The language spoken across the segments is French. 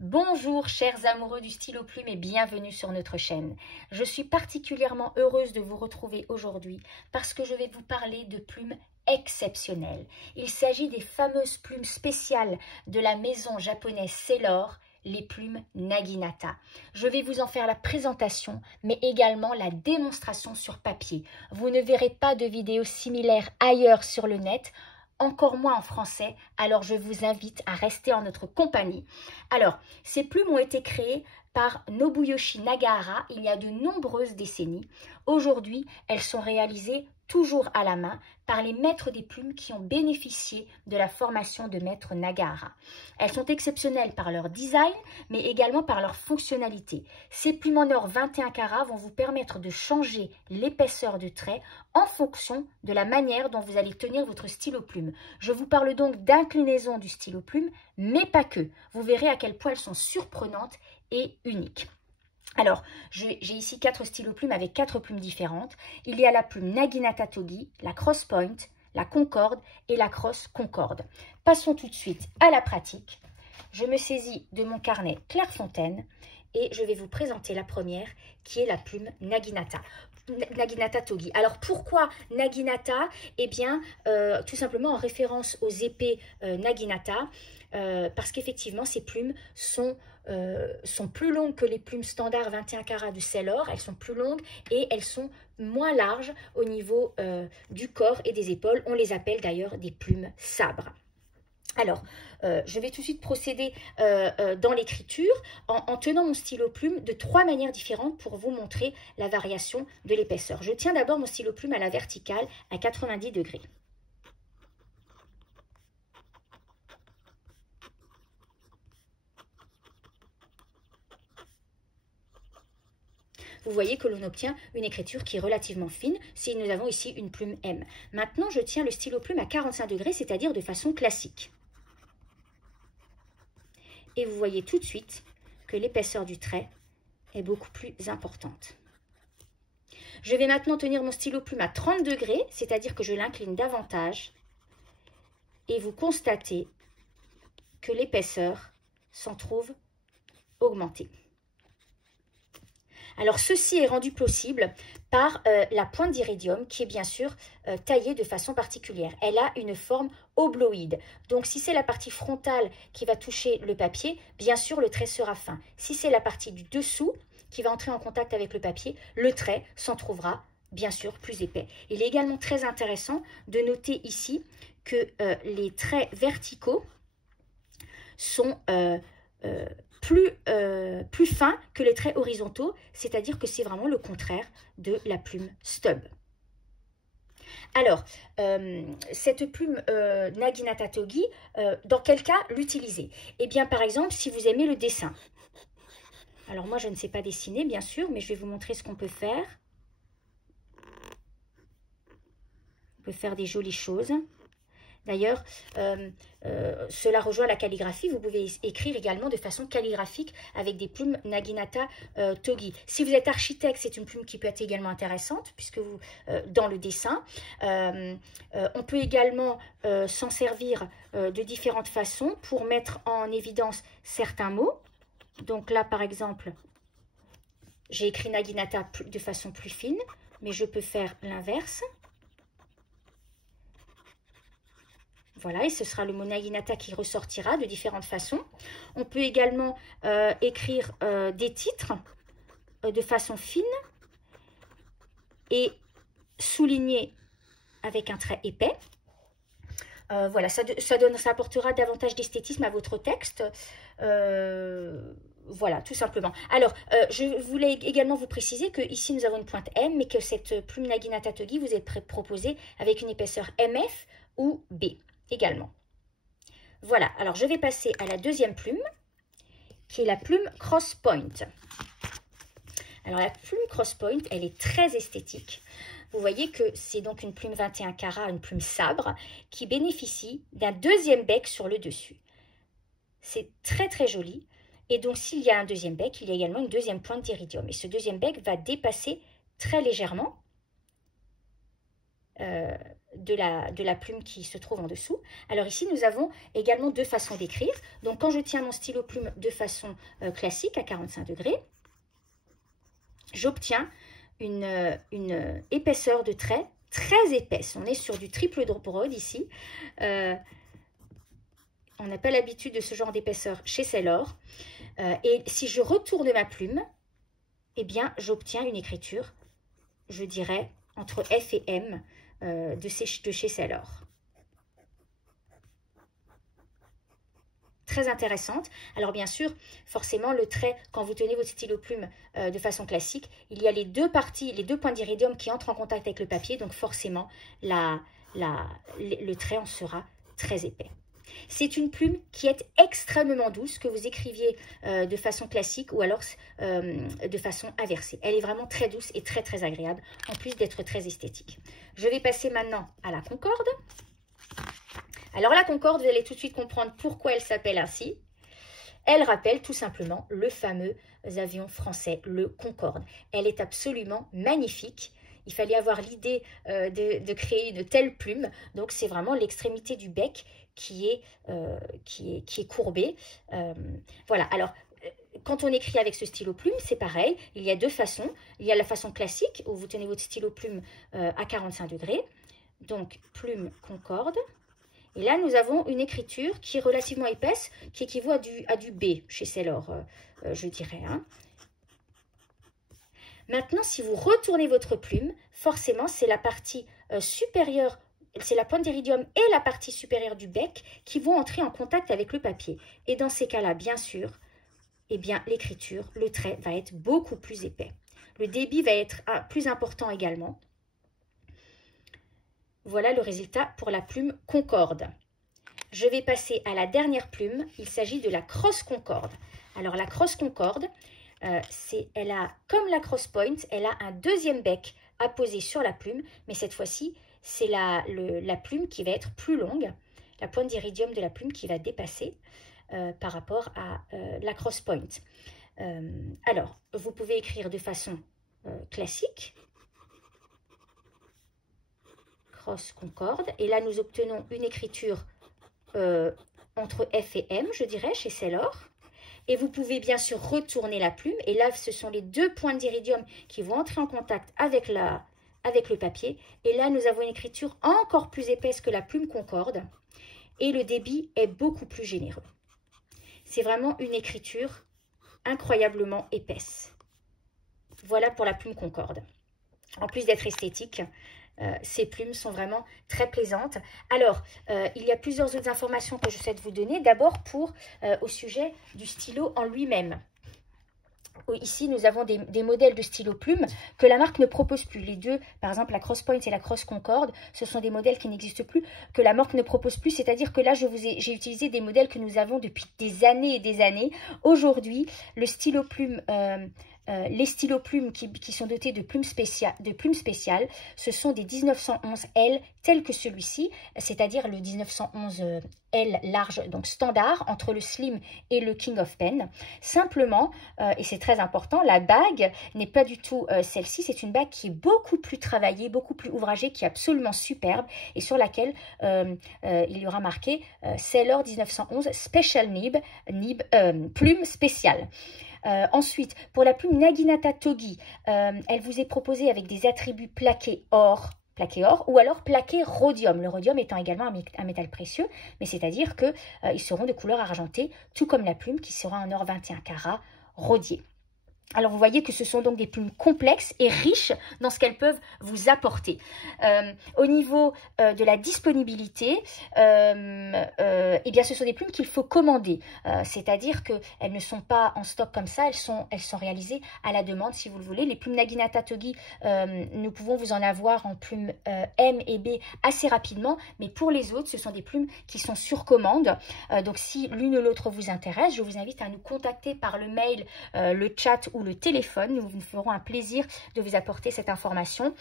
Bonjour chers amoureux du stylo plume et bienvenue sur notre chaîne. Je suis particulièrement heureuse de vous retrouver aujourd'hui parce que je vais vous parler de plumes exceptionnelles. Il s'agit des fameuses plumes spéciales de la maison japonaise Sailor, les plumes Naginata. Je vais vous en faire la présentation mais également la démonstration sur papier. Vous ne verrez pas de vidéo similaire ailleurs sur le net, encore moins en français, alors je vous invite à rester en notre compagnie. Alors, ces plumes ont été créées par Nobuyoshi Nagahara il y a de nombreuses décennies. Aujourd'hui, elles sont réalisées toujours à la main par les maîtres des plumes qui ont bénéficié de la formation de maître Nagahara. Elles sont exceptionnelles par leur design, mais également par leur fonctionnalité. Ces plumes en or 21 carats vont vous permettre de changer l'épaisseur du trait en fonction de la manière dont vous allez tenir votre stylo plume. Je vous parle donc d'inclinaison du stylo plume, mais pas que. Vous verrez à quel point elles sont surprenantes et uniques. Alors, j'ai ici 4 stylos plumes avec 4 plumes différentes. Il y a la plume Naginata Togi, la Cross Point, la Concorde et la Cross Concorde. Passons tout de suite à la pratique. Je me saisis de mon carnet Clairefontaine et je vais vous présenter la première qui est la plume Naginata. Naginata Togi. Alors pourquoi Naginata? Eh bien, tout simplement en référence aux épées Naginata, parce qu'effectivement ces plumes sont plus longues que les plumes standards 21 carats de Sailor. Elles sont plus longues et elles sont moins larges au niveau du corps et des épaules. On les appelle d'ailleurs des plumes sabres. Alors, je vais tout de suite procéder dans l'écriture en tenant mon stylo plume de 3 manières différentes pour vous montrer la variation de l'épaisseur. Je tiens d'abord mon stylo plume à la verticale à 90 degrés. Vous voyez que l'on obtient une écriture qui est relativement fine si nous avons ici une plume M. Maintenant, je tiens le stylo plume à 45 degrés, c'est-à-dire de façon classique. Et vous voyez tout de suite que l'épaisseur du trait est beaucoup plus importante. Je vais maintenant tenir mon stylo plume à 30 degrés, c'est-à-dire que je l'incline davantage. Et vous constatez que l'épaisseur s'en trouve augmentée. Alors, ceci est rendu possible par la pointe d'iridium qui est bien sûr taillée de façon particulière. Elle a une forme obloïde. Donc, si c'est la partie frontale qui va toucher le papier, bien sûr, le trait sera fin. Si c'est la partie du dessous qui va entrer en contact avec le papier, le trait s'en trouvera bien sûr plus épais. Il est également très intéressant de noter ici que les traits verticaux sont plus fin que les traits horizontaux, c'est-à-dire que c'est vraiment le contraire de la plume stub. Alors, cette plume Naginata Togi, dans quel cas l'utiliser? Eh bien, par exemple, si vous aimez le dessin. Alors, moi, je ne sais pas dessiner, bien sûr, mais je vais vous montrer ce qu'on peut faire. On peut faire des jolies choses. D'ailleurs, cela rejoint la calligraphie. Vous pouvez écrire également de façon calligraphique avec des plumes Naginata Togi. Si vous êtes architecte, c'est une plume qui peut être également intéressante, puisque vous, dans le dessin, on peut également s'en servir de différentes façons pour mettre en évidence certains mots. Donc là, par exemple, j'ai écrit Naginata de façon plus fine, mais je peux faire l'inverse. Voilà, et ce sera le mot Naginata qui ressortira de différentes façons. On peut également écrire des titres de façon fine et souligner avec un trait épais. Voilà, ça apportera davantage d'esthétisme à votre texte. Voilà, tout simplement. Alors, je voulais également vous préciser que ici nous avons une pointe M, mais que cette plume Naginata Togi vous est proposée avec une épaisseur MF ou B également. Voilà, alors je vais passer à la deuxième plume, qui est la plume Cross Point. Alors la plume Cross Point, elle est très esthétique. Vous voyez que c'est donc une plume 21 carats, une plume sabre, qui bénéficie d'un deuxième bec sur le dessus. C'est très très joli. Et donc s'il y a un deuxième bec, il y a également une deuxième pointe d'iridium. Et ce deuxième bec va dépasser très légèrement de la plume qui se trouve en dessous. Alors ici, nous avons également deux façons d'écrire. Donc quand je tiens mon stylo plume de façon classique à 45 degrés, j'obtiens une épaisseur de trait très épaisse. On est sur du triple brode ici. On n'a pas l'habitude de ce genre d'épaisseur chez Sailor. Et si je retourne ma plume, eh bien, j'obtiens une écriture, je dirais, entre F et M de chez Sailor. Très intéressante. Alors bien sûr, forcément, le trait, quand vous tenez votre stylo plume de façon classique, il y a les deux parties, les deux points d'iridium qui entrent en contact avec le papier, donc forcément, le trait en sera très épais. C'est une plume qui est extrêmement douce, que vous écriviez de façon classique ou alors de façon inversée. Elle est vraiment très douce et très très agréable, en plus d'être très esthétique. Je vais passer maintenant à la Concorde. Alors la Concorde, vous allez tout de suite comprendre pourquoi elle s'appelle ainsi. Elle rappelle tout simplement le fameux avion français, le Concorde. Elle est absolument magnifique. Il fallait avoir l'idée de créer une telle plume. Donc c'est vraiment l'extrémité du bec qui est courbée. Voilà, alors quand on écrit avec ce stylo plume, c'est pareil. Il y a deux façons. Il y a la façon classique où vous tenez votre stylo plume à 45 degrés. Donc plume Concorde. Et là, nous avons une écriture qui est relativement épaisse, qui équivaut à du B chez Sailor, je dirais. Hein. Maintenant, si vous retournez votre plume, forcément, c'est la partie supérieure, c'est la pointe d'iridium et la partie supérieure du bec qui vont entrer en contact avec le papier. Et dans ces cas-là, bien sûr, eh bien, l'écriture, le trait va être beaucoup plus épais. Le débit va être plus important également. Voilà le résultat pour la plume Concorde. Je vais passer à la dernière plume. Il s'agit de la Cross Concorde. Alors la Cross Concorde, elle a, comme la Cross Point, elle a un deuxième bec à poser sur la plume, mais cette fois-ci, c'est la plume qui va être plus longue, la pointe d'iridium de la plume qui va dépasser par rapport à la Cross Point. Alors, vous pouvez écrire de façon classique, Cross Concorde, et là nous obtenons une écriture entre F et M, je dirais, chez Sailor. Et vous pouvez bien sûr retourner la plume, et là ce sont les deux points d'iridium qui vont entrer en contact avec le papier, et là nous avons une écriture encore plus épaisse que la plume Concorde, et le débit est beaucoup plus généreux. C'est vraiment une écriture incroyablement épaisse. Voilà pour la plume Concorde. En plus d'être esthétique, ces plumes sont vraiment très plaisantes. Alors, il y a plusieurs autres informations que je souhaite vous donner. D'abord, au sujet du stylo en lui-même. Ici, nous avons des modèles de stylo plume que la marque ne propose plus. Les deux, par exemple, la Cross Point et la Cross Concorde, ce sont des modèles qui n'existent plus, que la marque ne propose plus. C'est-à-dire que là, j'ai utilisé des modèles que nous avons depuis des années et des années. Aujourd'hui, le stylo plume... les stylos plumes qui sont dotés de plumes spéciales, ce sont des 1911L tels que celui-ci, c'est-à-dire le 1911L large, donc standard, entre le Slim et le King of Pen. Simplement, et c'est très important, la bague n'est pas du tout celle-ci, c'est une bague qui est beaucoup plus travaillée, beaucoup plus ouvragée, qui est absolument superbe et sur laquelle il y aura marqué Sailor 1911 Special Nib, plume spéciale. Ensuite, pour la plume Naginata Togi, elle vous est proposée avec des attributs plaqués or ou alors plaqués rhodium. Le rhodium étant également un métal précieux, mais c'est-à-dire qu'ils seront de couleur argentée, tout comme la plume qui sera en or 21 carats rhodier. Alors, vous voyez que ce sont donc des plumes complexes et riches dans ce qu'elles peuvent vous apporter. Au niveau de la disponibilité, eh bien, ce sont des plumes qu'il faut commander. C'est-à-dire qu'elles ne sont pas en stock comme ça, elles sont réalisées à la demande, si vous le voulez. Les plumes Naginata Togi, nous pouvons vous en avoir en plumes M et B assez rapidement, mais pour les autres, ce sont des plumes qui sont sur commande. Donc, si l'une ou l'autre vous intéresse, je vous invite à nous contacter par le mail, le chat ou ou le téléphone. Nous nous ferons un plaisir de vous apporter cette information.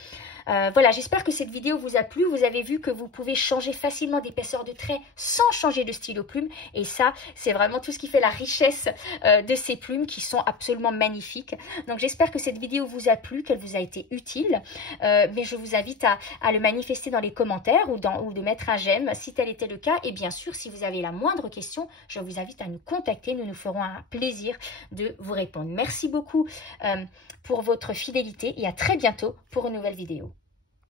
Voilà, j'espère que cette vidéo vous a plu. Vous avez vu que vous pouvez changer facilement d'épaisseur de trait sans changer de stylo plume. Et ça, c'est vraiment tout ce qui fait la richesse de ces plumes qui sont absolument magnifiques. Donc j'espère que cette vidéo vous a plu, qu'elle vous a été utile. Mais je vous invite à le manifester dans les commentaires ou de mettre un j'aime si tel était le cas. Et bien sûr, si vous avez la moindre question, je vous invite à nous contacter. Nous nous ferons un plaisir de vous répondre. Merci beaucoup pour votre fidélité et à très bientôt pour une nouvelle vidéo.